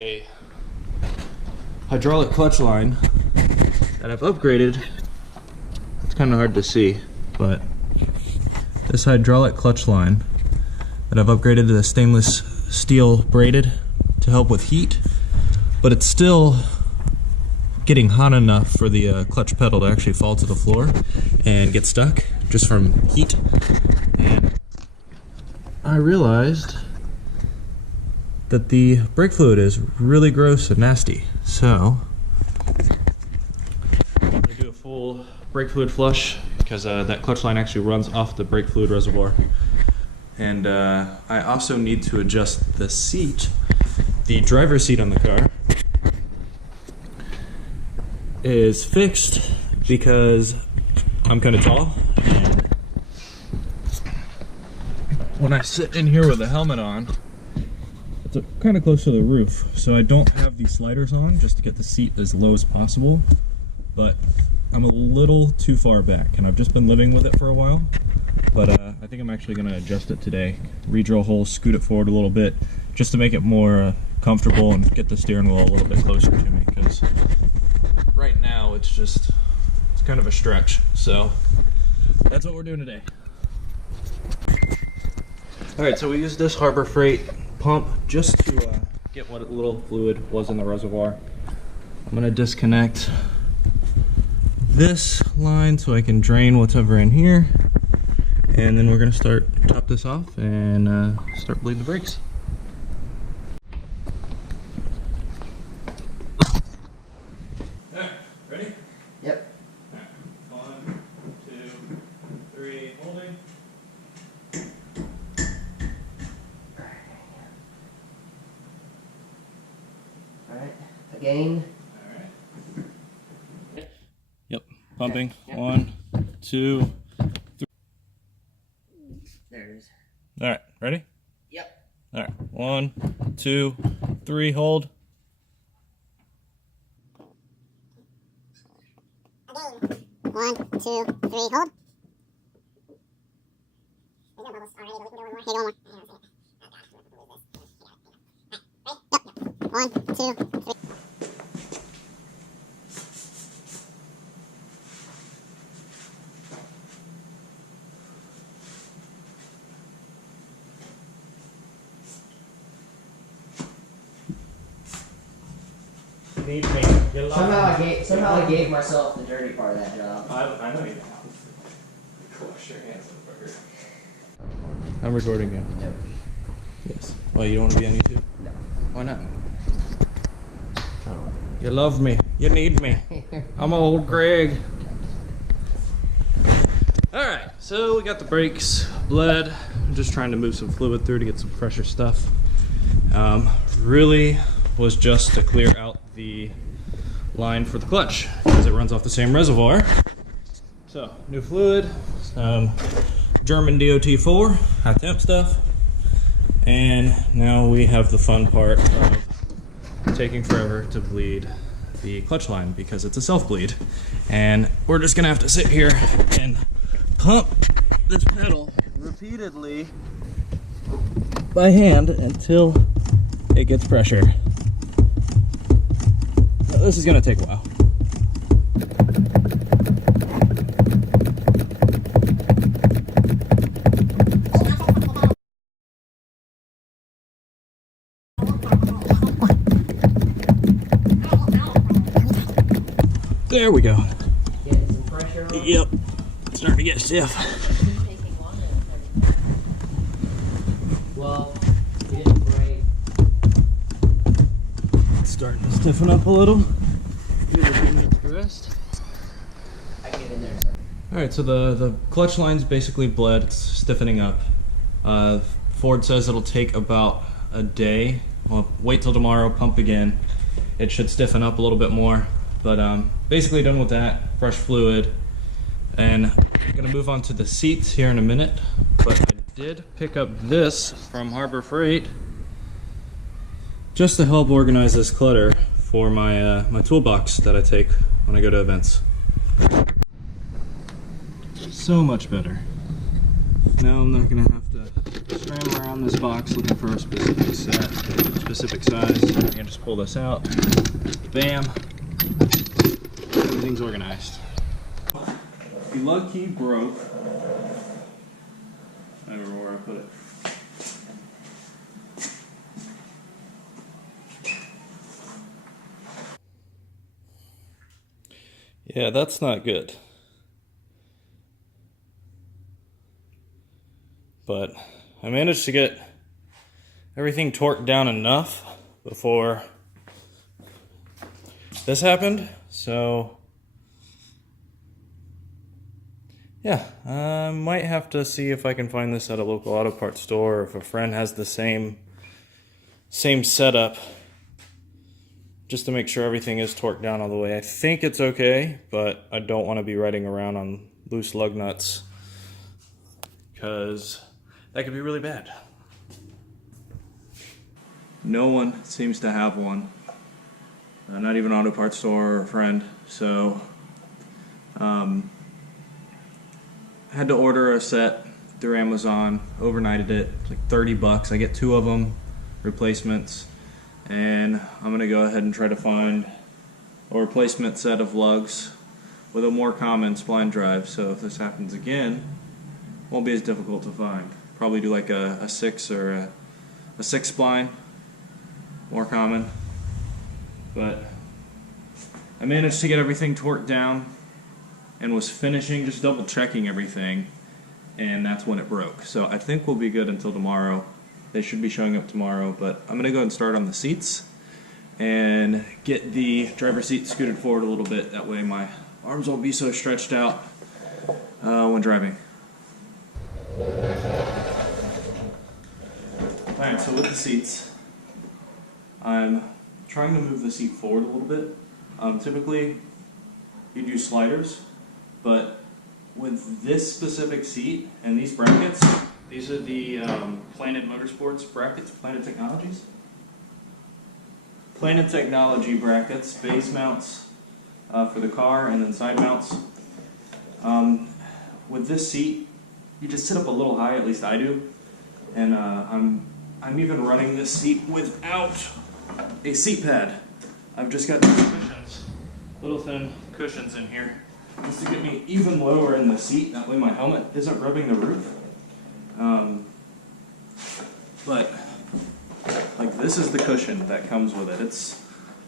A hydraulic clutch line that I've upgraded. It's kind of hard to see, but this hydraulic clutch line that I've upgraded to the stainless steel braided to help with heat, but it's still getting hot enough for the clutch pedal to actually fall to the floor and get stuck just from heat. And I realized that the brake fluid is really gross and nasty. So I'm gonna do a full brake fluid flush because that clutch line actually runs off the brake fluid reservoir. And I also need to adjust the seat. The driver's seat on the car is fixed because I'm kind of tall, and when I sit in here with the helmet on, it's kind of close to the roof, so I don't have these sliders on just to get the seat as low as possible, but I'm a little too far back, and I've just been living with it for a while, but I think I'm actually going to adjust it today, re-drill holes, scoot it forward a little bit, just to make it more comfortable and get the steering wheel a little bit closer to me, because right now it's kind of a stretch, so that's what we're doing today. Alright, so we used this Harbor Freight pump just to get what little fluid was in the reservoir. I'm going to disconnect this line so I can drain whatever in here, and then we're going to top this off and start bleeding the brakes. Alright, ready? Yep. 1, 2, 3, holding. Alright, again. Alright. Yep, pumping. Yep. 1, 2, 3. There it is. Alright, ready? Yep. Alright, 1, 2, 3, hold. Again. 1, 2, 3, hold. There's no bubbles already, but we can go one more. Okay, go one more. Yep. 1, 2, 3. Need me. Somehow I gave myself the dirty part of that job. I know you have. Wash your hands on the burger. I'm recording you. Yep. Yes. Why, you don't want to be on YouTube? No. Why not? You love me. You need me. I'm old Greg. Alright, so we got the brakes bled. I'm just trying to move some fluid through to get some fresher stuff. Really was just to clear out the line for the clutch because it runs off the same reservoir. So, new fluid, some German DOT4, high temp stuff, and now we have the fun part of taking forever to bleed the clutch line because it's a self-bleed. And we're just gonna have to sit here and pump this pedal repeatedly by hand until it gets pressure. Now, this is gonna take a while. There we go. Getting some pressure on. Yep. It's starting to get stiff. Well, it didn't break. It's starting to stiffen up a little. Give it a few minutes to rest. I get in there, sir. Alright, so the clutch line's basically bled. It's stiffening up. Ford says it'll take about a day. Well, wait till tomorrow, pump again. It should stiffen up a little bit more. But basically done with that. Fresh fluid. And I'm gonna move on to the seats here in a minute. But I did pick up this from Harbor Freight just to help organize this clutter for my my toolbox that I take when I go to events. So much better. Now I'm not gonna have to scram around on this box looking for a specific set, specific size. I can just pull this out. Bam. Everything's organized. The lug key broke. I don't remember where I put it. Yeah, that's not good. But I managed to get everything torqued down enough before this happened. So yeah, I might have to see if I can find this at a local auto parts store, or if a friend has the same setup, just to make sure everything is torqued down all the way. I think it's okay, but I don't want to be riding around on loose lug nuts, because that could be really bad. No one seems to have one, not even an auto parts store or a friend, so had to order a set through Amazon, overnighted it. It's like 30 bucks. I get 2 of them, replacements, and I'm gonna go ahead and try to find a replacement set of lugs with a more common spline drive, so if this happens again, it won't be as difficult to find. Probably do like a 6 or a 6 spline, more common. But I managed to get everything torqued down and was finishing, just double checking everything, and that's when it broke. So I think we'll be good until tomorrow. They should be showing up tomorrow, but I'm gonna go ahead and start on the seats and get the driver's seat scooted forward a little bit. That way my arms won't be so stretched out when driving. Alright, so with the seats, I'm trying to move the seat forward a little bit. Typically, you do sliders, but with this specific seat and these brackets, these are the Planet Motorsports brackets, Planet Technologies. Planet Technology brackets, base mounts for the car, and then side mounts. With this seat, you just sit up a little high, at least I do, and I'm even running this seat without a seat pad. I've just got these cushions, little thin cushions in here, just to get me even lower in the seat. That way my helmet isn't rubbing the roof. But like, this is the cushion that comes with it.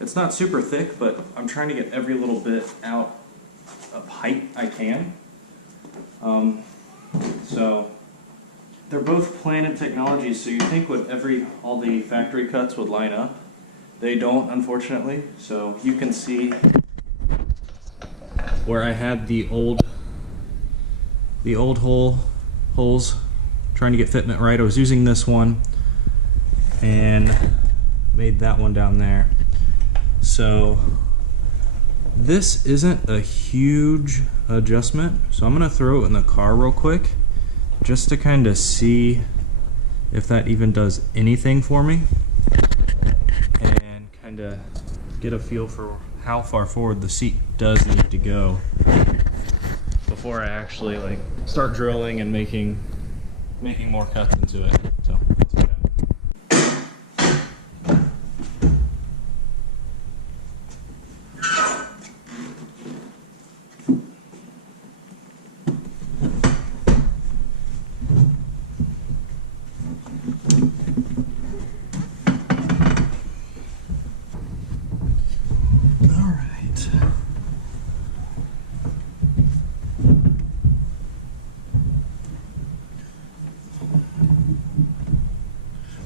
It's not super thick, but I'm trying to get every little bit out of height I can. So they're both Planet Technologies, so you think with all the factory cuts would line up. They don't, unfortunately. So you can see where I had the old holes trying to get fitment right. I was using this one and made that one down there. So this isn't a huge adjustment, so I'm gonna throw it in the car real quick just to kind of see if that even does anything for me, and kind of get a feel for how far forward the seat does need to go before I actually like start drilling and making more cuts into it. So let's find out.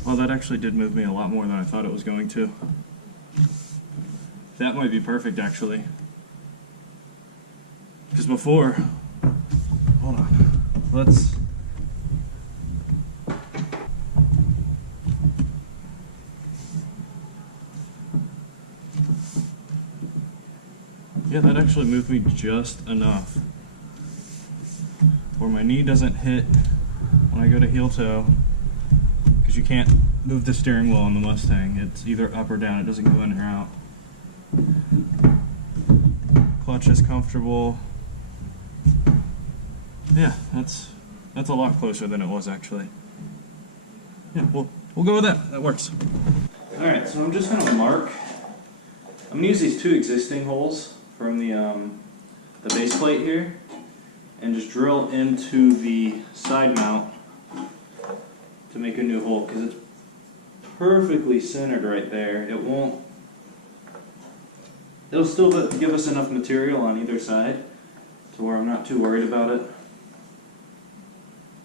Well, that actually did move me a lot more than I thought it was going to. That might be perfect, actually. Because before, hold on, let's, yeah, that actually moved me just enough where my knee doesn't hit when I go to heel toe. Because you can't move the steering wheel on the Mustang. It's either up or down. It doesn't go in or out. Clutch is comfortable. Yeah, that's a lot closer than it was, actually. Yeah, we'll go with that. That works. All right, so I'm just gonna mark. I'm gonna use these two existing holes from the base plate here, and just drill into the side mount to make a new hole, because it's perfectly centered right there. It'll still give us enough material on either side to where I'm not too worried about it.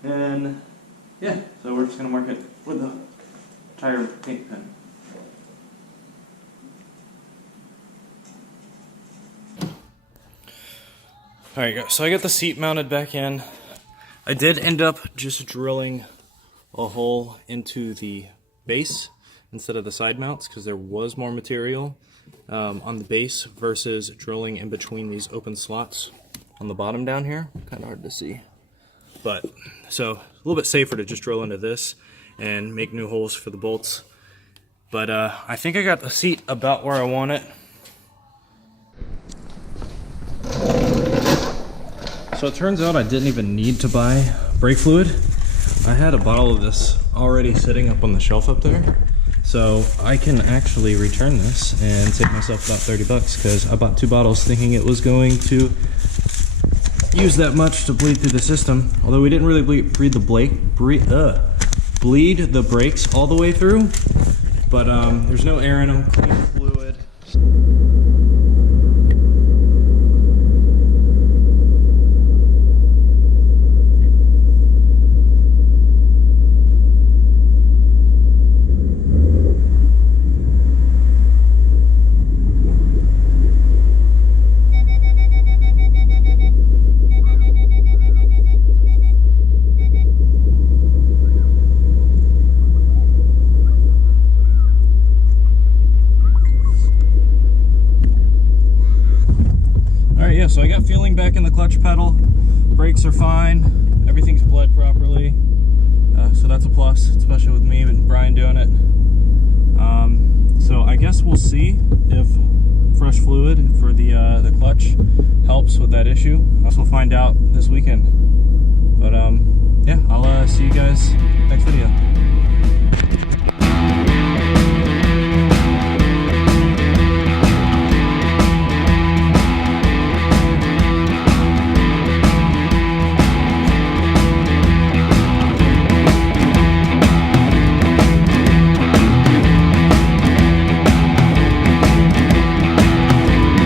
And yeah, so we're just gonna mark it with a tire paint pen. Alright guys, so I got the seat mounted back in. I did end up just drilling a hole into the base instead of the side mounts because there was more material on the base versus drilling in between these open slots on the bottom down here. Kind of hard to see. But, so a little bit safer to just drill into this and make new holes for the bolts. But I think I got the seat about where I want it. So it turns out I didn't even need to buy brake fluid. I had a bottle of this already sitting up on the shelf up there. So I can actually return this and save myself about 30 bucks because I bought 2 bottles thinking it was going to use that much to bleed through the system. Although we didn't really bleed the brakes all the way through. But there's no air in them, clean fluid. Yeah, so I got feeling back in the clutch pedal. Brakes are fine. Everything's bled properly. So that's a plus, especially with me and Brian doing it. So I guess we'll see if fresh fluid for the clutch helps with that issue. I guess we'll find out this weekend. But yeah, I'll see you guys